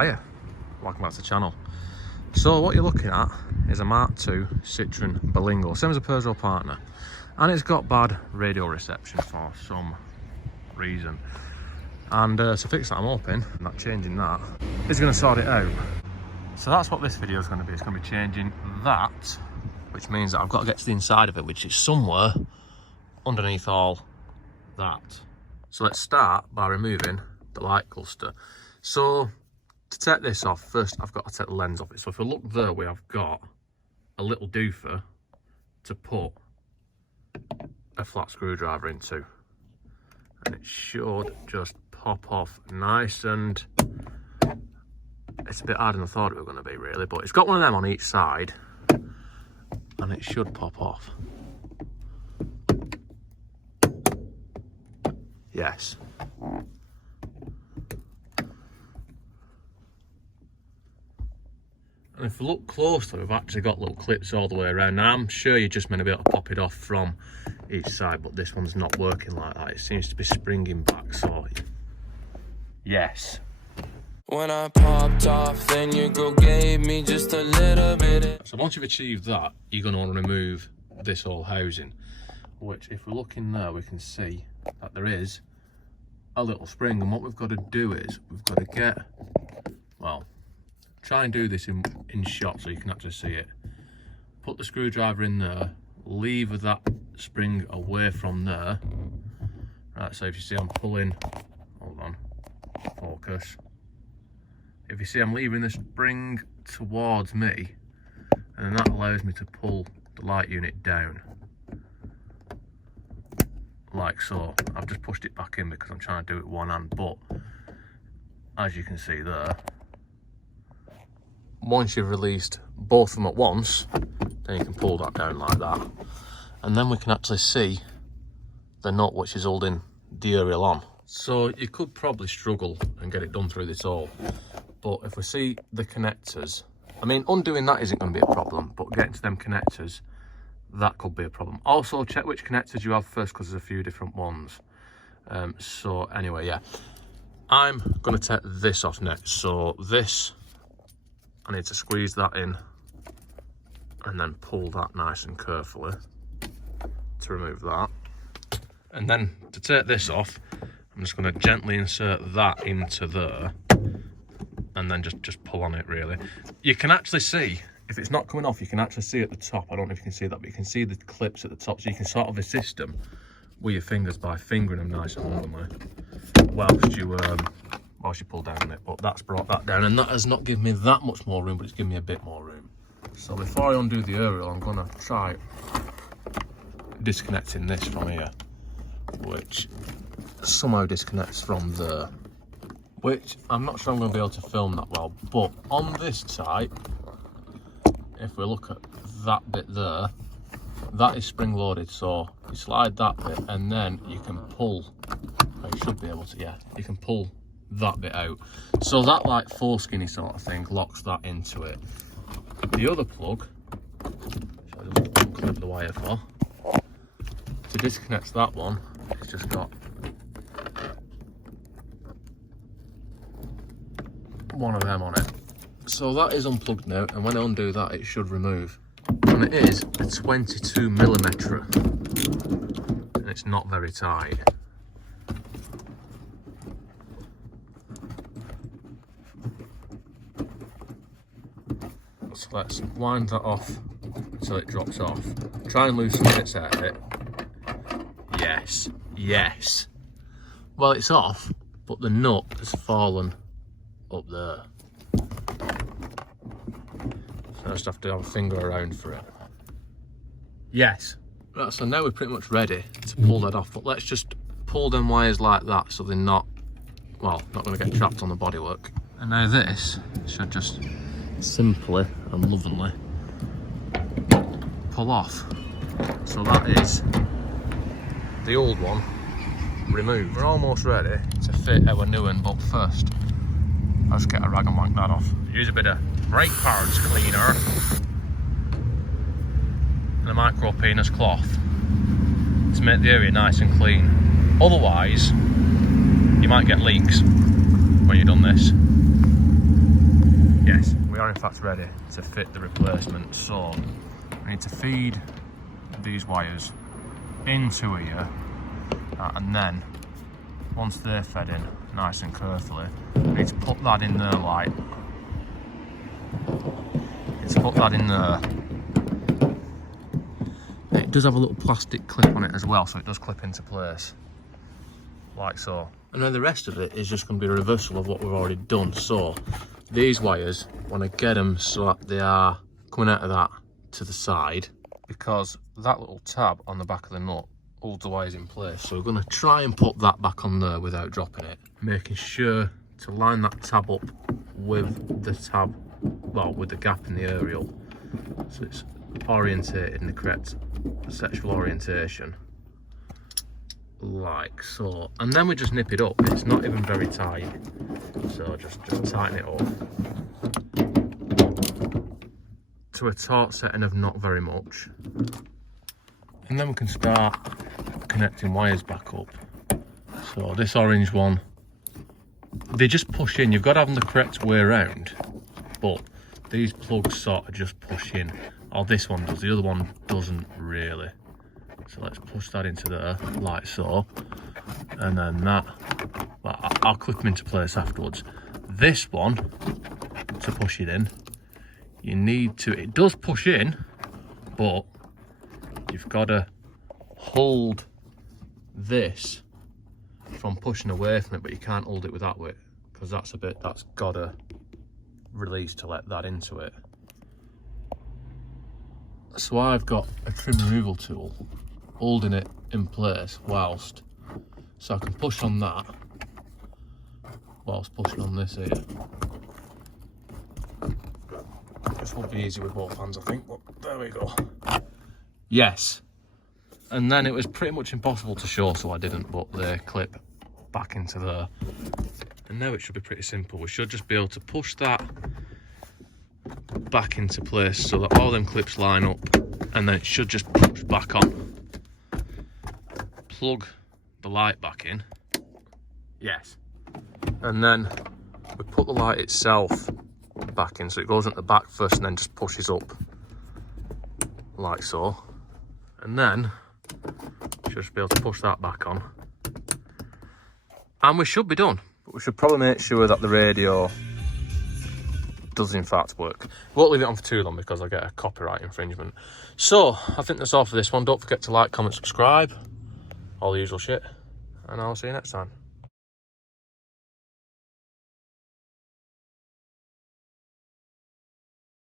Hiya, welcome back to the channel. So what you're looking at is a MK2 Citroen Berlingo, same as a Peugeot Partner, and it's got bad radio reception for some reason. And to fix that, I'm hoping that changing that is going to sort it out. So that's what this video is going to be. It's going to be changing that, which means that I've got to get to the inside of it, which is somewhere underneath all that. So let's start by removing the light cluster. So to take this off, first I've got to take the lens off it. So if we look there, we have got a little doofer to put a flat screwdriver into, and it should just pop off nice, and it's a bit harder than I thought it was going to be really, but it's got one of them on each side and it should pop off. Yes. And if we look closely, we've actually got little clips all the way around. Now, I'm sure you're just meant to be able to pop it off from each side, but this one's not working like that. It seems to be springing back, so yes. When I popped off, then you go gave me just a little bit. So once you've achieved that, you're going to want to remove this whole housing, which if we look in there, we can see that there is a little spring. And what we've got to do is we've got to get, well, try and do this in shot so you can actually see it. Put the screwdriver in there, lever that spring away from there. Right, so if you see I'm pulling, hold on, focus. If you see I'm levering the spring towards me, and that allows me to pull the light unit down. Like so. I've just pushed it back in because I'm trying to do it with one hand, but as you can see there, once you've released both of them at once, then you can pull that down like that. And then we can actually see the nut which is holding the aerial on. So you could probably struggle and get it done through this hole. But if we see the connectors, I mean, undoing that isn't going to be a problem, but getting to them connectors, that could be a problem. Also, check which connectors you have first, because there's a few different ones. So anyway, yeah. I'm going to take this off next. So this, I need to squeeze that in and then pull that nice and carefully to remove that. And then to take this off, I'm just going to gently insert that into there and then just pull on it really. You can actually see, if it's not coming off, you can actually see at the top, I don't know if you can see that, but you can see the clips at the top, so you can sort of assist them with your fingers by fingering them nice and evenly whilst you pull down on it. But that's brought that down, and that has not given me that much more room, but it's given me a bit more room. So before I undo the aerial, I'm going to try disconnecting this from here, which somehow disconnects from there, which I'm not sure I'm going to be able to film that well. But on this type, if we look at that bit there, that is spring loaded, so you slide that bit and then you can pull, or you should be able to, yeah, you can pull that bit out. So that like foreskinny sort of thing locks that into it. The other plug, which I just unclip the wire for, to disconnect that one, it's just got one of them on it. So that is unplugged now, and when I undo that, it should remove. And it is a 22mm, and it's not very tight. So let's wind that off until it drops off. Try and lose some bits out of it. Yes, yes. Well, it's off, but the nut has fallen up there. So I just have to have a finger around for it. Yes. Right, so now we're pretty much ready to pull that off, but let's just pull them wires like that so they're not, well, not going to get trapped on the bodywork. And now this should just simply and lovingly pull off. So that is the old one removed. We're almost ready to fit our new one, but first I'll just get a rag and wank that off. Use a bit of brake parts cleaner and a micro penis cloth to make the area nice and clean. Otherwise, you might get leaks when you've done this. Yes, we are in fact ready to fit the replacement. So we need to feed these wires into here, and then once they're fed in nice and carefully, we need to put that in there like. Let's put that in there. It does have a little plastic clip on it as well, so it does clip into place, like so. And then the rest of it is just going to be a reversal of what we've already done. So these wires, when I get them so that they are coming out of that to the side, because that little tab on the back of the nut holds the wires in place. So we're going to try and put that back on there without dropping it, making sure to line that tab up with the tab, well, with the gap in the aerial, so it's orientated in the correct sexual orientation, like so. And then we just nip it up. It's not even very tight, so just tighten it up to a taut setting of not very much, and then we can start connecting wires back up. So this orange one, they just push in. You've got to have them the correct way around, but these plugs sort of just push in. Or this one does, the other one doesn't really. So let's push that into there, like so. And then that, well, I'll clip them into place afterwards. This one, to push it in, you need to, it does push in, but you've got to hold this from pushing away from it, but you can't hold it with that way, because that's a bit, that's got to release to let that into it. So I've got a trim removal tool holding it in place whilst, so I can push on that whilst pushing on this here. This will be easy with both hands, I think, but there we go. Yes. And then it was pretty much impossible to show, so I didn't, but they clip back into there. And now it should be pretty simple. We should just be able to push that back into place so that all them clips line up, and then it should just push back on. Plug the light back in. Yes. And then we put the light itself back in, so it goes at the back first and then just pushes up like so. And then just be able to push that back on, and we should be done. But we should probably make sure that the radio does in fact work. Won't leave it on for too long because I get a copyright infringement. So I think that's all for this one. Don't forget to like, comment, subscribe, all the usual shit, and I'll see you next time.